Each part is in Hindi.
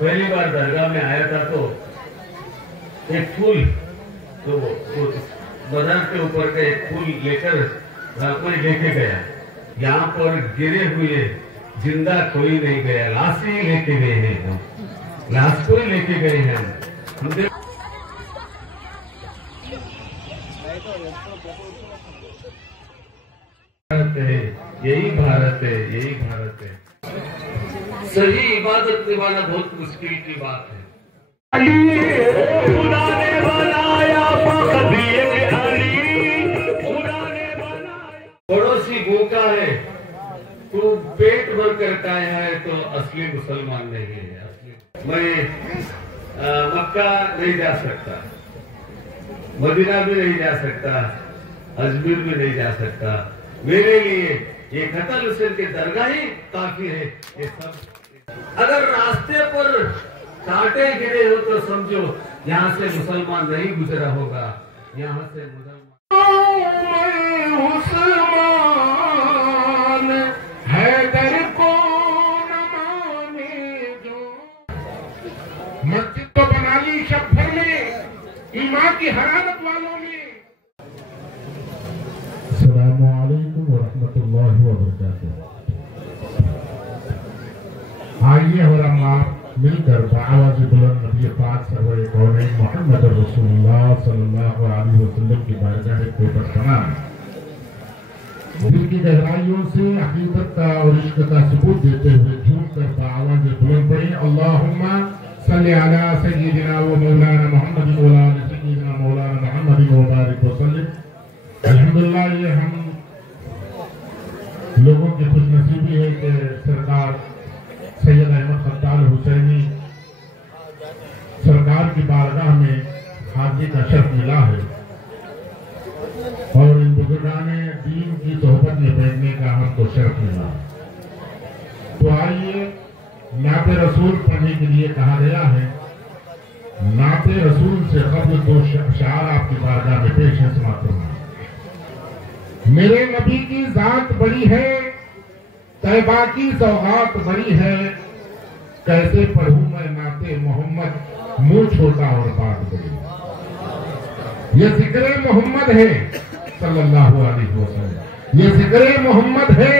पहली बार दरगाह में आया था तो एक फूल, तो बाजार के ऊपर का एक फूल लेकर कोई लेके गया। यहाँ पर गिरे हुए जिंदा कोई नहीं गया, लाश ही लेके गए हैं, लाश को ही लेके गए हैं। भारत है, यही भारत है, यही भारत है। सही इबादत निभाना बहुत मुश्किल की बात है। खुदा ने बनाया पड़ोसी भूखा है, तू पेट भर कर खाया है तो असली मुसलमान नहीं है। असली मैं मक्का नहीं जा सकता, मदीना भी नहीं जा सकता, अजमेर भी नहीं जा सकता। मेरे लिए ये खतल हुसैन के दरगाह ही काफी है। ये सब अगर रास्ते पर कांटे गिरे हो तो समझो यहाँ से मुसलमान नहीं गुजरा होगा, यहाँ से मुसलमान हैदर को न माने जो। मस्जिद तो बना ली शब भर में, ईमान की हरारत वालों ने। अस्सलामु अलैकुम वरहमतुल्लाहि वबरकातुहू। आइए और हम आप मिलकर आवाज बुलंद नबी पाक सरवर कौनैन मोहम्मद रसूलुल्लाह सल्लल्लाहु अलैहि वसल्लम की बारगाह को प्रणाम। दिल की गहराइयों से हकीकत का और इश्क का सबूत देते हुए झूम कर आवाज बुलंद पढ़े, अल्लाहुम्मा सल्ली अला सय्यिदिना व मौलाना मुहम्मद व अला सय्यिदिना मौलाना मुहम्मद व बारिक वसल्लम। अल्हम्दुलिल्लाह, ये हम लोगों की खुशनसीबी है कि सरकार सैयद अहमद खत्ताल हुसैनी सरकार की बारगाह में हाजिरी का शर्फ मिला है और इन बुजुर्गाने दीन की सोहबत में बैठने का हमको शर्फ मिला। तो आइए, नाते रसूल पढ़ने के लिए कहा गया है। नाते रसूल से कब्ल दो शार आपकी बारगाह में पेश है, समाप्त फरमाएं। मेरे नबी की जात बड़ी है, तैबा की सौगात बड़ी है, कैसे पढ़ूं मैं नाते मोहम्मद, मुंह छोटा और बात बड़ी। ये जिक्र मोहम्मद है सल्लल्लाहु अलैहि वसल्लम, ये जिक्र मोहम्मद है,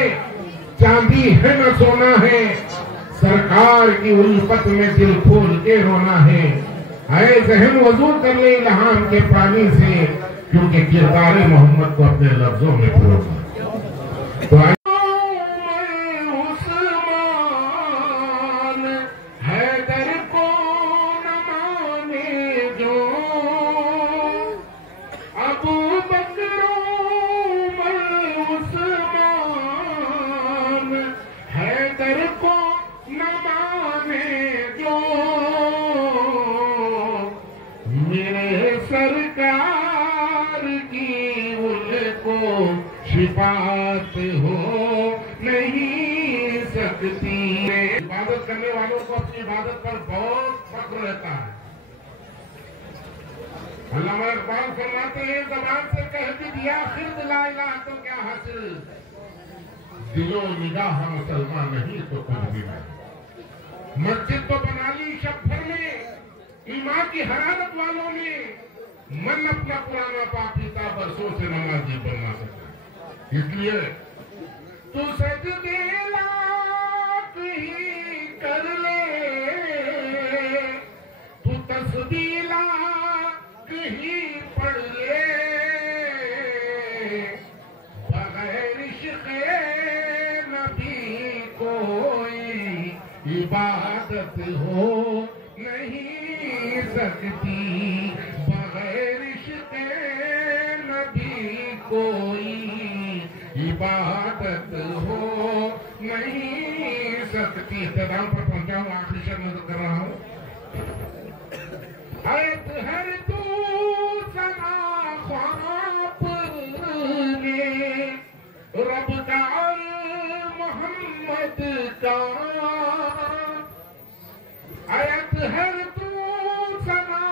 चांदी है न सोना है, सरकार की उल्फत में दिल खोल के रोना है। ऐ ज़हन वजू कर ले इल्हाम के पानी से, क्योंकि किरदार मोहम्मद को अपने लफ्जों में परोसा। तो सरकार की उनको शिफात हो नहीं सकती। इबादत करने वालों को अपनी इबादत पर बहुत फख्र रहता है। अल्लामा इकबाल फरमाते हैं, ज़बान से कह भी दिया खिर्द ला इलाहा तो क्या हासिल, दिलो निगाह मुसलमान नहीं तो कुछ भी नहीं। मस्जिद तो बना ली शब भर में, ईमान की हरारत वालों ने, मन अपना पुराना पापीता बरसों से नमाजी बनना सका। इसलिए तू सजदे लाख ही कर ले, तू तस्बीह लाख ही पढ़ ले, बगैर इश्क़े नबी कोई इबादत हो नहीं सकती, बगैर इश्क़े नबी कोई इबादत हो नहीं सकती। इख्तिताम पर पहुंचा हूँ, आखिरी शब्द नजर कर रहा हूँ। हर तू सना ख्वाब में रब का मोहम्मद का, आयत हर तू सना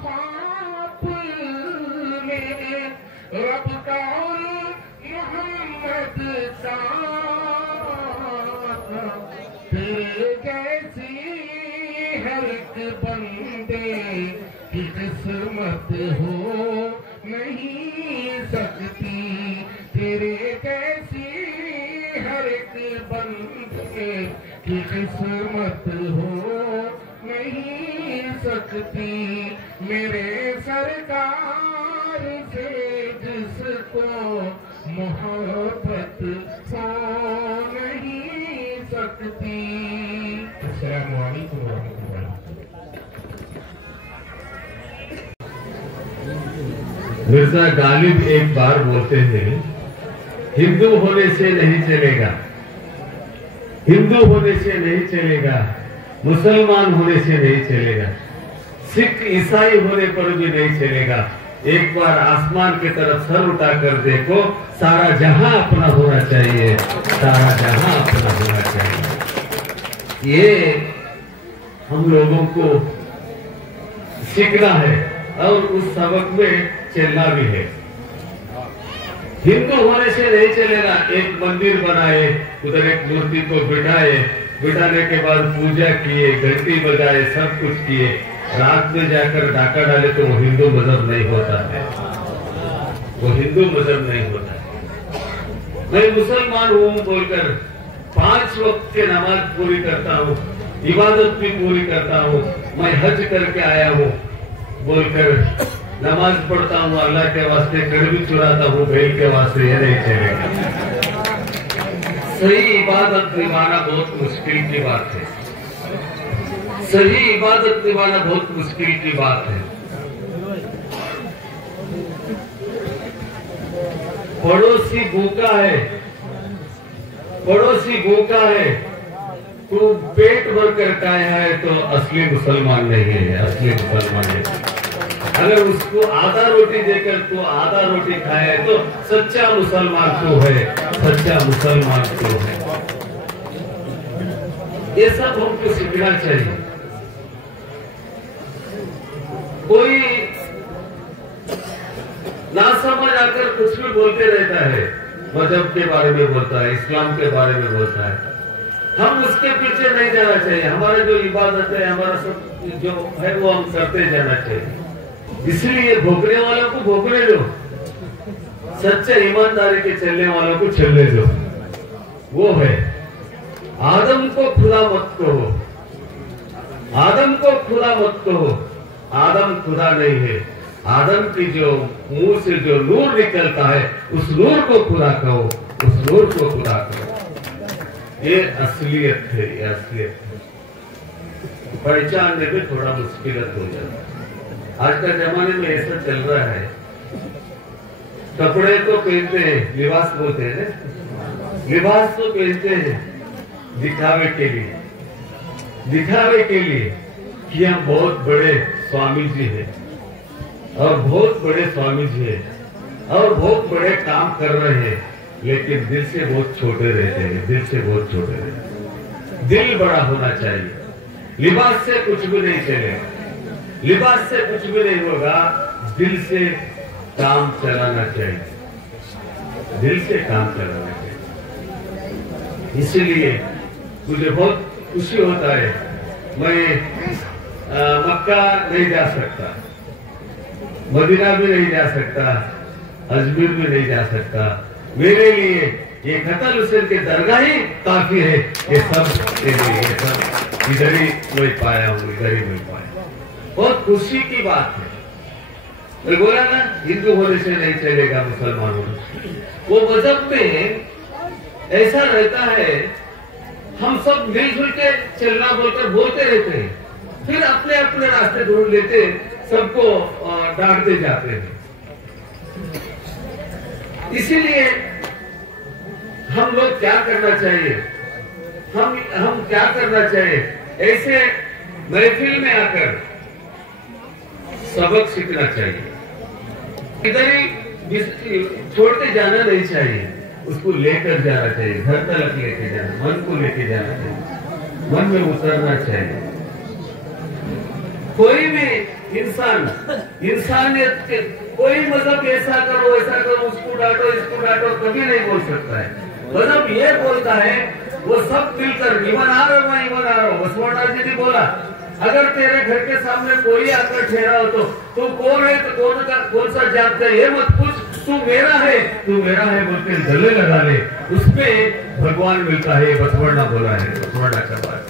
ख्वाब में रब का मोहम्मद का, तेरे जैसी हर एक बंदे की किस्मत हो नहीं सकती तेरे कैसी, हर एक बंदे की किस्मत हो नहीं सकती मेरे सरकार से जिसको मोहब्बत हो नहीं सकती। अस्सलामु अलैकुम वरहमतुल्लाह। मिर्जा गालिब एक बार बोलते हैं, हिंदू होने से नहीं चलेगा, हिंदू होने से नहीं चलेगा, मुसलमान होने से नहीं चलेगा, सिख ईसाई होने पर भी नहीं चलेगा। एक बार आसमान की तरफ सर उठाकर देखो, सारा जहां अपना होना चाहिए, सारा जहां अपना होना चाहिए। ये हम लोगों को सीखना है और उस सबक में चलना भी है। हिंदू होने से नहीं चलेगा। एक मंदिर बनाए, उधर एक मूर्ति को बिठाए, बिठाने के बाद पूजा किए, घंटी बजाए, सब कुछ किए, रात में जाकर डाका डाले तो वो हिंदू मजहब नहीं होता है, वो हिंदू मजहब नहीं होता है। मैं मुसलमान हूँ बोलकर 5 वक्त की नमाज पूरी करता हूँ, इबादत भी पूरी करता हूँ, मैं हज करके आया हूँ बोलकर नमाज पढ़ता हूँ, अल्लाह के वास्ते कड़वी चुराता हूँ बैल के वास्ते, ये नहीं चलेगा। सही इबादत निभाना बहुत मुश्किल की बात है, सही इबादत निभाना बहुत मुश्किल की बात है। पड़ोसी भूखा है, पड़ोसी भूखा है, तू पेट भर कर खाया है तो असली मुसलमान नहीं है, असली मुसलमान है। अगर उसको आधा रोटी देकर तू आधा रोटी खाया है तो सच्चा मुसलमान तो है, सच्चा मुसलमान तो है। ये सब हमको सीखना चाहिए। कोई ना समझ आकर कुछ भी बोलते रहता है, मजहब के बारे में बोलता है, इस्लाम के बारे में बोलता है, हम उसके पीछे नहीं जाना चाहिए। हमारा जो इबादत है, हमारा सब जो है वो हम करते जाना चाहिए। इसलिए भोगने वालों को भोगने दो, सच्चे ईमानदारी के चलने वालों को चलने दो। वो है आदम को खुदा मत कहो, आदम को खुदा मत कहो, आदम खुदा नहीं है। आदम की जो मुंह से जो नूर निकलता है उस नूर को खुदा कहो, उस नूर को खुदा कहो। ये असलियत है, ये असलियत है। पहचानने में थोड़ा मुश्किल हो जाता है। आज का जमाने में ऐसा चल रहा है, कपड़े तो पहनते हैं, लिबास बोलते हैं, लिबास तो पहनते हैं दिखावे के लिए, दिखावे के लिए कि हम बहुत बड़े स्वामी जी हैं और बहुत बड़े स्वामी जी हैं और बहुत बड़े काम कर रहे हैं, लेकिन दिल से बहुत छोटे रहते हैं, दिल से बहुत छोटे रहते हैं। दिल बड़ा होना चाहिए। लिबास से कुछ भी नहीं चलेगा, लिबास से कुछ भी नहीं होगा, दिल से काम चलाना चाहिए, दिल से काम चलाना चाहिए। इसलिए मुझे बहुत खुशी होता है, मैं मक्का नहीं जा सकता, मदीना भी नहीं जा सकता, अजमेर भी नहीं जा सकता। मेरे लिए ये खतल हुसैन के दरगाह ही काफी है। ये सब इधर ही मैं पाया हूँ, इधर ही मैं पाया। बहुत खुशी की बात है। मैं बोला ना, हिंदू होने से नहीं चलेगा, मुसलमान होने से। वो मजहब में ऐसा रहता है, हम सब मिलजुल के चलना बोलकर बोलते रहते हैं, फिर अपने अपने रास्ते ढूंढ लेते, सबको डांटते जाते हैं। इसीलिए हम लोग क्या करना चाहिए, हम क्या करना चाहिए, ऐसे महफिल में आकर सबक सीखना चाहिए। इधर ही छोड़ते जाना नहीं चाहिए, उसको लेकर जाना चाहिए, घर तक लेके जाना, मन को लेके जाना चाहिए, मन में उतरना चाहिए। कोई भी इंसान, इंसानियत के कोई मजहब ऐसा करो वैसा करो, उसको डांटो इसको डांटो, कभी नहीं बोल सकता है। मजहब ये बोलता है, वो सब मिलकर ईमान आ रहा हूँ, ईमान आ रहा हूँ। वसुवाटाजी ने बोला, अगर तेरे घर के सामने कोई आकर ठहरा हो तो तू कौन है, तो कौन सा जात है ये मत पूछ, तू मेरा है बोल के गले लगा ले, उसमें भगवान मिलता है। बसवण्णा बोला है, बसवण्णा का बात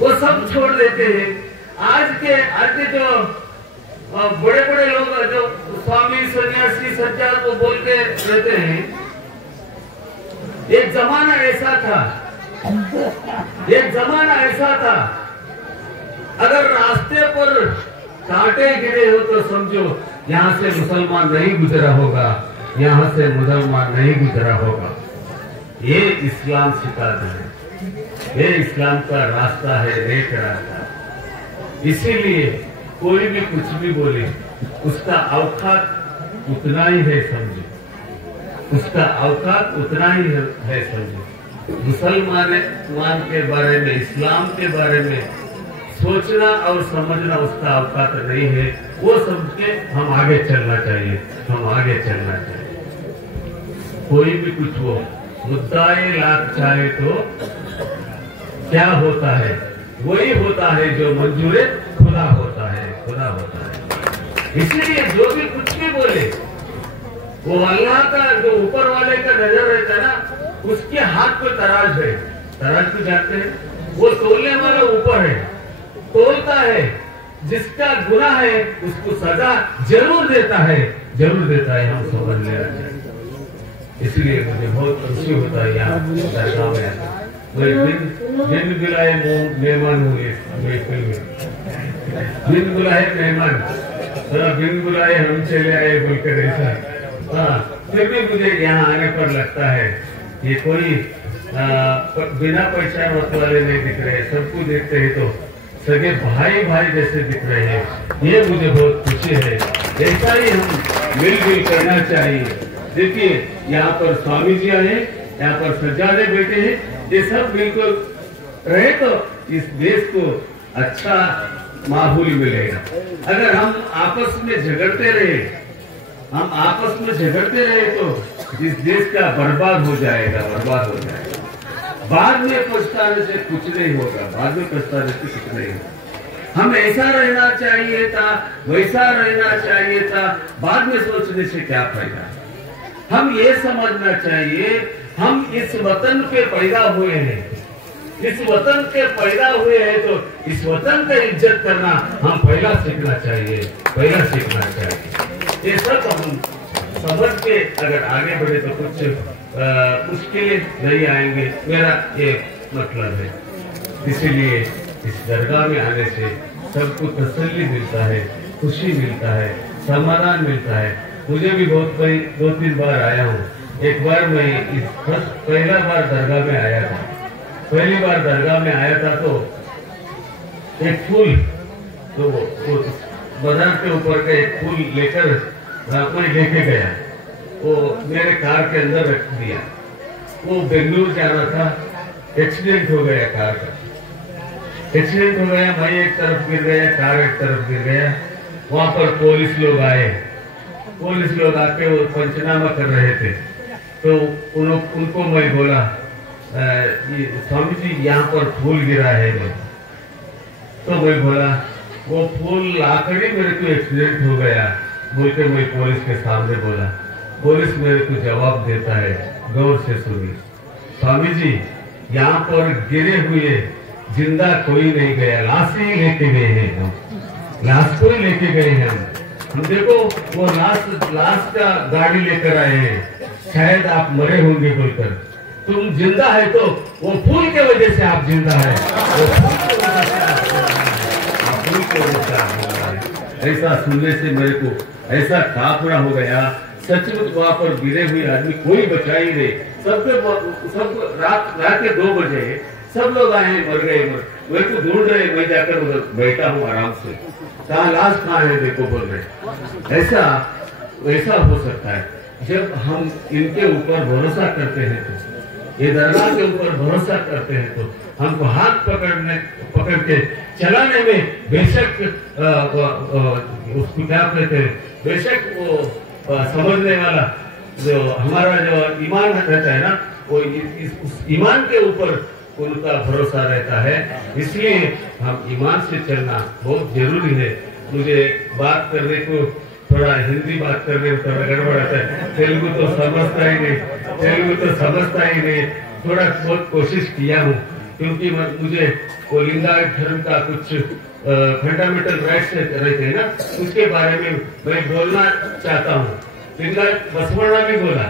वो सब छोड़ देते हैं। आज के जो बड़े बड़े लोग जो स्वामी सन्यासी सज्जाद को बोल के रहते हैं, एक जमाना ऐसा था, अगर रास्ते पर कांटे गिरे हो तो समझो यहाँ से मुसलमान नहीं गुजरा होगा, यहाँ से मुसलमान नहीं गुजरा होगा। ये इस्लाम सिखाता है, ये इस्लाम का रास्ता है, नेक रास्ता। इसीलिए कोई भी कुछ भी बोले उसका औकात उतना ही है, समझे, उसका औकात उतना ही है समझे। मुसलमान के बारे में, इस्लाम के बारे में सोचना और समझना उसका औकात नहीं है। वो समझ के हम आगे चलना चाहिए, हम आगे चलना चाहिए। कोई भी कुछ हो, मुद्दाए लाख चाहे तो क्या होता है, वही होता है जो मंजूरे खुदा होता है, खुदा होता है। इसीलिए जो भी कुछ भी बोले वो अल्लाह का, जो ऊपर वाले का नजर रहता है ना, उसके हाथ पे तराज है। तराज को जानते हैं, वो तोलने वाला ऊपर है, तोलता है। जिसका गुनाह है उसको सजा जरूर देता है, जरूर देता है। हम समझ लेना चाहिए। इसलिए मुझे बहुत खुशी होता है यहाँ दरगाह में। बिन बुलाए मेहमान हुए, बिन बुलाए मेहमान, बिन बुलाए हम चले आए बोलकर ऐसा। हाँ, फिर भी मुझे यहाँ आने पर लगता है ये कोई बिना पहचान वाले नहीं दिख रहे, सबको देखते हैं तो सगे भाई भाई जैसे दिख रहे हैं। ये मुझे बहुत खुशी है। ऐसा ही हम मिलजुल करना चाहिए। देखिए यहाँ पर स्वामी जी आए, यहाँ पर सज्जादे बैठे हैं, ये सब बिल्कुल रहे तो इस देश को अच्छा माहौल मिलेगा। अगर हम आपस में झगड़ते रहे, हम आपस में झगड़ते रहे तो इस देश का बर्बाद हो जाएगा, बर्बाद हो जाएगा। बाद में पछताने से कुछ नहीं होगा, बाद में पछताने से कुछ नहीं होगा। हम ऐसा रहना चाहिए था, वैसा रहना चाहिए था, बाद में सोचने से क्या फायदा। हम ये समझना चाहिए हम इस वतन पे पैदा हुए हैं, इस वतन के पैदा हुए हैं तो इस वतन का इज्जत करना हम पहला सीखना चाहिए, पहला सीखना चाहिए। ये सब हम समझ के अगर आगे बढ़े तो कुछ मुश्किलें नहीं आएंगे, मेरा ये मतलब है। इसीलिए इस दरगाह में आने से सबको तसल्ली मिलता है, खुशी मिलता है, समाधान मिलता है। मुझे भी बहुत कई 2-3 बार आया हूँ। एक बार मैं पहला बार दरगाह में आया था, पहली बार दरगाह में आया था तो एक फूल, तो बाजार के ऊपर का एक फूल लेकर मैं लेके गया, वो मेरे कार के अंदर रख दिया। वो बेंगलुरु जाना था, एक्सीडेंट हो गया, कार का एक्सीडेंट हो गया। मैं एक तरफ गिर गया, कार एक तरफ गिर गया। वहां पर पुलिस लोग आए, पुलिस लोग आके वो पंचनामा कर रहे थे। तो उनको मैं बोला स्वामी जी यहाँ पर फूल गिरा है। तो मैं बोला वो फूल आकर ही मेरे को एक्सीडेंट हो गया बोल के मैं पुलिस के सामने बोला। पुलिस मेरे को जवाब देता है, गौर से सुनिए स्वामी जी, यहाँ पर गिरे हुए जिंदा कोई नहीं गया, लाश ही लेके गए हैं हम, लाश को ही लेके गए हैं हम देखो वो लाश का गाड़ी लेकर आए हैं, शायद आप मरे होंगे बोलकर। तुम जिंदा है तो वो फूल के वजह से आप जिंदा है, फूल के वजह से आप जिंदा है। ऐसा सुनने से मेरे को ऐसा काफड़ा हो गया। सचमुच वहां पर गिरे हुए आदमी कोई बचा ही नहीं। सबको रात के 2 बजे सब लोग आए हैं, मर गए। मेरे को ढूंढ रहे, मैं जाकर उधर बैठा हूँ आराम से, कहाँ लाश कहाँ है देखो बोल रहे। ऐसा हो सकता है जब हम इनके ऊपर भरोसा करते हैं, तो ये दरगाह के ऊपर भरोसा करते हैं तो हमको हाथ पकड़ के चलाने में बेशक उसको क्या कहते हैं, बेशक वो समझने वाला जो हमारा जो ईमान रहता है ना, वो उस ईमान के ऊपर उनका भरोसा रहता है। इसलिए हम ईमान से चलना बहुत जरूरी है। मुझे बात करने को थोड़ा हिंदी बात करने में थोड़ा गड़बड़ आता है, तेलुगु तो समझता ही नहीं, थोड़ा बहुत कोशिश किया हूँ, क्योंकि मुझे वो लिंगायत धर्म का कुछ फंडामेंटल राइट्स रहते हैं ना, उसके बारे में मैं बोलना चाहता हूँ। लिंगायत बसवಣ್णा भी बोला,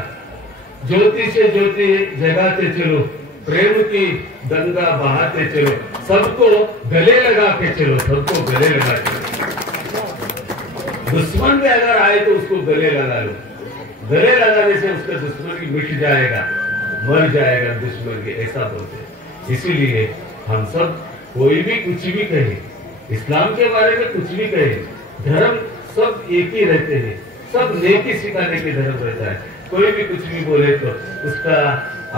ज्योति से ज्योति जगाते चलो, प्रेम की गंगा बहाते चलो, सबको गले लगा के चलो, सबको गले लगा के चलो। दुश्मन भी अगर आए तो उसको गले लगा लो, गले लगाने से उसका दुश्मन भी मिट जाएगा, मर जाएगा दुश्मन के, ऐसा बोलते हैं। इसीलिए हम सब कोई भी कुछ भी कहे, इस्लाम के बारे में कुछ भी कहे, धर्म सब एक ही रहते हैं, सब नेकी सिखाने के धर्म रहता है। कोई भी कुछ भी बोले तो उसका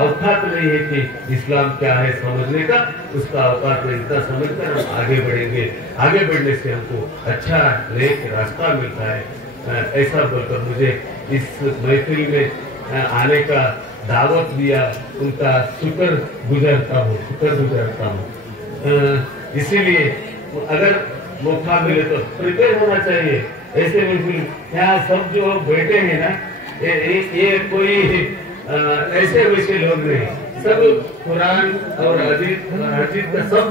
औकात नहीं है कि इस्लाम क्या है समझने का, उसका औकात नहीं। इतना समझकर हम आगे बढ़ेंगे, आगे बढ़ने से हमको अच्छा नेक रास्ता मिलता है। ऐसा बोलकर मुझे इस महफिल में आने का दावत दिया, उनका शुक्र गुजारता हूँ। इसीलिए अगर मौका मिले तो प्रिपेयर होना चाहिए। ऐसे बिल्कुल यहाँ सब जो बैठे हैं ना, ये कोई ऐसे वैसे लोग नहीं, सब कुरान और हदीस का सब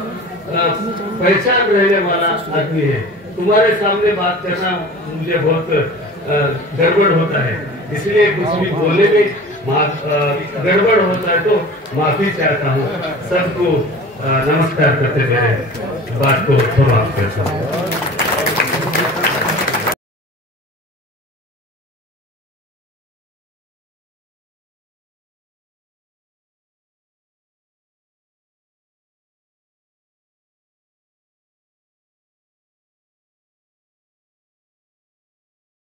पहचान रहने वाला आदमी है। तुम्हारे सामने बात करना मुझे बहुत गड़बड़ होता है, इसलिए कुछ भी बोलने में गड़बड़ होता है तो माफी चाहता हूँ। सबको नमस्कार करते मेरे बात को समाप्त करता हूँ।